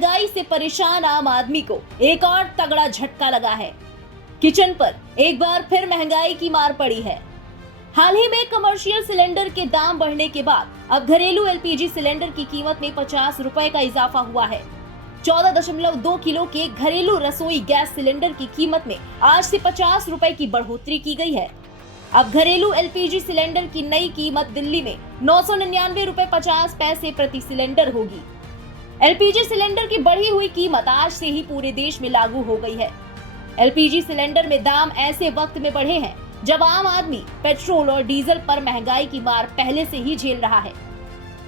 महंगाई से परेशान आम आदमी को एक और तगड़ा झटका लगा है। किचन पर एक बार फिर महंगाई की मार पड़ी है। हाल ही में कमर्शियल सिलेंडर के दाम बढ़ने के बाद अब घरेलू एलपीजी सिलेंडर की कीमत में 50 रुपए का इजाफा हुआ है। 14.2 किलो के घरेलू रसोई गैस सिलेंडर की कीमत में आज से 50 रुपए की बढ़ोतरी की गई है। अब घरेलू एलपीजी सिलेंडर की नई कीमत दिल्ली में 999 रुपए 50 पैसे प्रति सिलेंडर होगी। एलपीजी सिलेंडर की बढ़ी हुई कीमत आज से ही पूरे देश में लागू हो गई है। एलपीजी सिलेंडर में दाम ऐसे वक्त में बढ़े हैं जब आम आदमी पेट्रोल और डीजल पर महंगाई की मार पहले से ही झेल रहा है।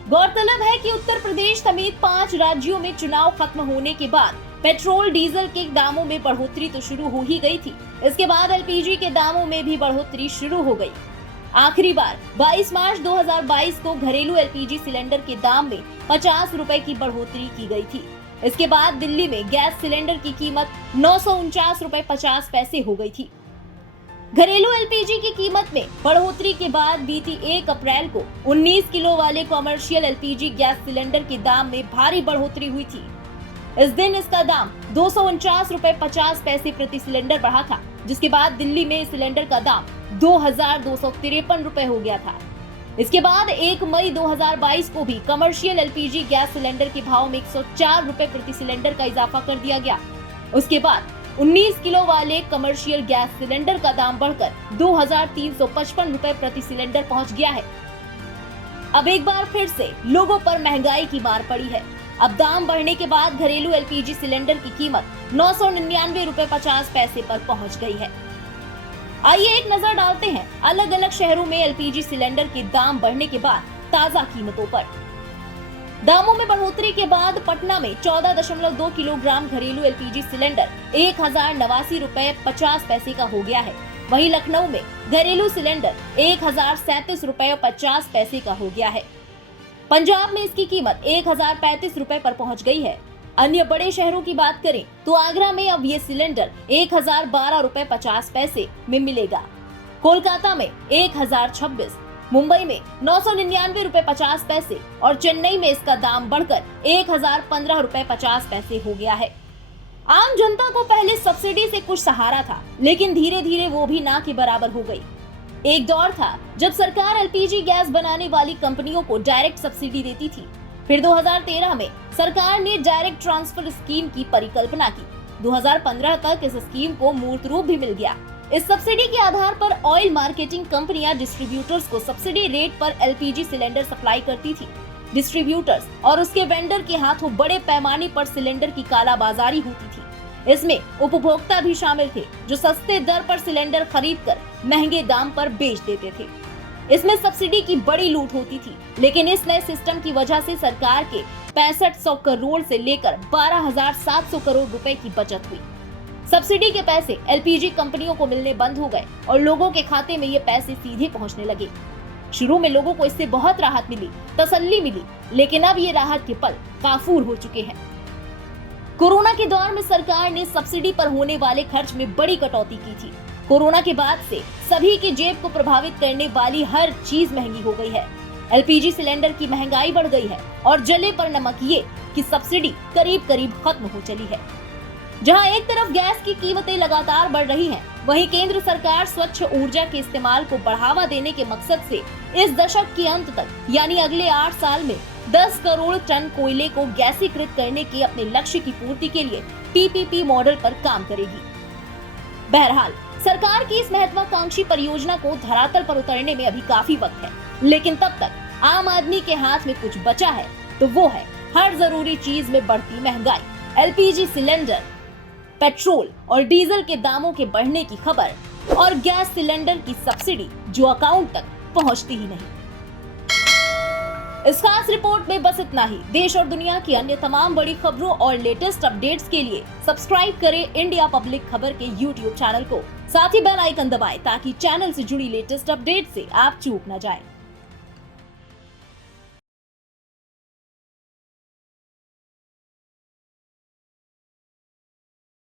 गौरतलब है कि उत्तर प्रदेश समेत 5 राज्यों में चुनाव खत्म होने के बाद पेट्रोल डीजल के दामों में बढ़ोतरी तो शुरू हो ही गई थी। इसके बाद एलपीजी के दामों में भी बढ़ोतरी शुरू हो गई। आखिरी बार 22 मार्च 2022 को घरेलू एलपीजी सिलेंडर के दाम में 50 रुपए की बढ़ोतरी की गई थी। इसके बाद दिल्ली में गैस सिलेंडर की कीमत 949 रुपए 50 पैसे हो गई थी। घरेलू एलपीजी की कीमत में बढ़ोतरी के बाद बीती 1 अप्रैल को 19 किलो वाले कॉमर्शियल एलपीजी गैस सिलेंडर के दाम में भारी बढ़ोतरी हुई थी। इस दिन इसका दाम 249 रुपए 50 पैसे प्रति सिलेंडर बढ़ा था, जिसके बाद दिल्ली में सिलेंडर का दाम 2253 रुपए हो गया था। इसके बाद 1 मई 2022 को भी कमर्शियल एलपीजी गैस सिलेंडर के भाव में 104 रुपए प्रति सिलेंडर का इजाफा कर दिया गया। उसके बाद 19 किलो वाले कमर्शियल गैस सिलेंडर का दाम बढ़कर 2355 रुपए प्रति सिलेंडर पहुंच गया है। अब एक बार फिर से लोगों पर महंगाई की मार पड़ी है। अब दाम बढ़ने के बाद घरेलू एलपीजी सिलेंडर की कीमत 999 रुपए 50 पैसे पर पहुंच गई है। आइए एक नजर डालते हैं अलग अलग शहरों में एलपीजी सिलेंडर के दाम बढ़ने के बाद ताजा कीमतों पर। दामों में बढ़ोतरी के बाद पटना में 14.2 किलोग्राम घरेलू एलपीजी सिलेंडर 1089 रुपए 50 पैसे का हो गया है। वहीं लखनऊ में घरेलू सिलेंडर 1037 रुपए 50 पैसे का हो गया है। पंजाब में इसकी कीमत 1035 रुपए पर पहुंच गई है। अन्य बड़े शहरों की बात करें तो आगरा में अब ये सिलेंडर 1012 रुपए 50 पैसे में मिलेगा। कोलकाता में 1026, मुंबई में 999 रुपए 50 पैसे और चेन्नई में इसका दाम बढ़कर 1015 रुपए 50 पैसे हो गया है। आम जनता को पहले सब्सिडी से कुछ सहारा था, लेकिन धीरे धीरे वो भी ना के बराबर हो गई। एक दौर था जब सरकार एलपीजी गैस बनाने वाली कंपनियों को डायरेक्ट सब्सिडी देती थी। फिर 2013 में सरकार ने डायरेक्ट ट्रांसफर स्कीम की परिकल्पना की। 2015 तक इस स्कीम को मूर्त रूप भी मिल गया। इस सब्सिडी के आधार पर ऑयल मार्केटिंग कंपनियां डिस्ट्रीब्यूटर्स को सब्सिडी रेट पर एलपीजी सिलेंडर सप्लाई करती थी। डिस्ट्रीब्यूटर्स और उसके वेंडर के हाथों बड़े पैमाने पर सिलेंडर की कालाबाजारी होती थी। इसमें उपभोक्ता भी शामिल थे, जो सस्ते दर पर सिलेंडर खरीदकर महंगे दाम पर बेच देते थे। इसमें सब्सिडी की बड़ी लूट होती थी, लेकिन इस नए सिस्टम की वजह से सरकार के 6500 करोड़ से लेकर 12,700 करोड़ रुपए की बचत हुई। सब्सिडी के पैसे एलपीजी कंपनियों को मिलने बंद हो गए और लोगों के खाते में ये पैसे सीधे पहुंचने लगे। शुरू में लोगों को इससे बहुत राहत मिली, तसल्ली मिली, लेकिन अब ये राहत के पल काफूर हो चुके हैं। कोरोना के दौर में सरकार ने सब्सिडी पर होने वाले खर्च में बड़ी कटौती की थी। कोरोना के बाद से सभी की जेब को प्रभावित करने वाली हर चीज महंगी हो गई है। एलपीजी सिलेंडर की महंगाई बढ़ गई है और जले पर नमक ये कि सब्सिडी करीब करीब खत्म हो चली है। जहां एक तरफ गैस की कीमतें लगातार बढ़ रही हैं, वहीं केंद्र सरकार स्वच्छ ऊर्जा के इस्तेमाल को बढ़ावा देने के मकसद से इस दशक के अंत तक यानी अगले 8 साल में 10 करोड़ टन कोयले को गैसीकृत करने के अपने लक्ष्य की पूर्ति के लिए पीपीपी मॉडल पर काम करेगी। बहरहाल सरकार की इस महत्वाकांक्षी परियोजना को धरातल पर उतरने में अभी काफी वक्त है, लेकिन तब तक आम आदमी के हाथ में कुछ बचा है तो वो है हर जरूरी चीज में बढ़ती महंगाई। एलपीजी सिलेंडर, पेट्रोल और डीजल के दामों के बढ़ने की खबर और गैस सिलेंडर की सब्सिडी जो अकाउंट तक पहुंचती ही नहीं। इस खास रिपोर्ट में बस इतना ही। देश और दुनिया की अन्य तमाम बड़ी खबरों और लेटेस्ट अपडेट्स के लिए सब्सक्राइब करें इंडिया पब्लिक खबर के YouTube चैनल को। साथ ही बेल आइकन दबाएं ताकि चैनल से जुड़ी लेटेस्ट अपडेट से आप चूक न जाएं।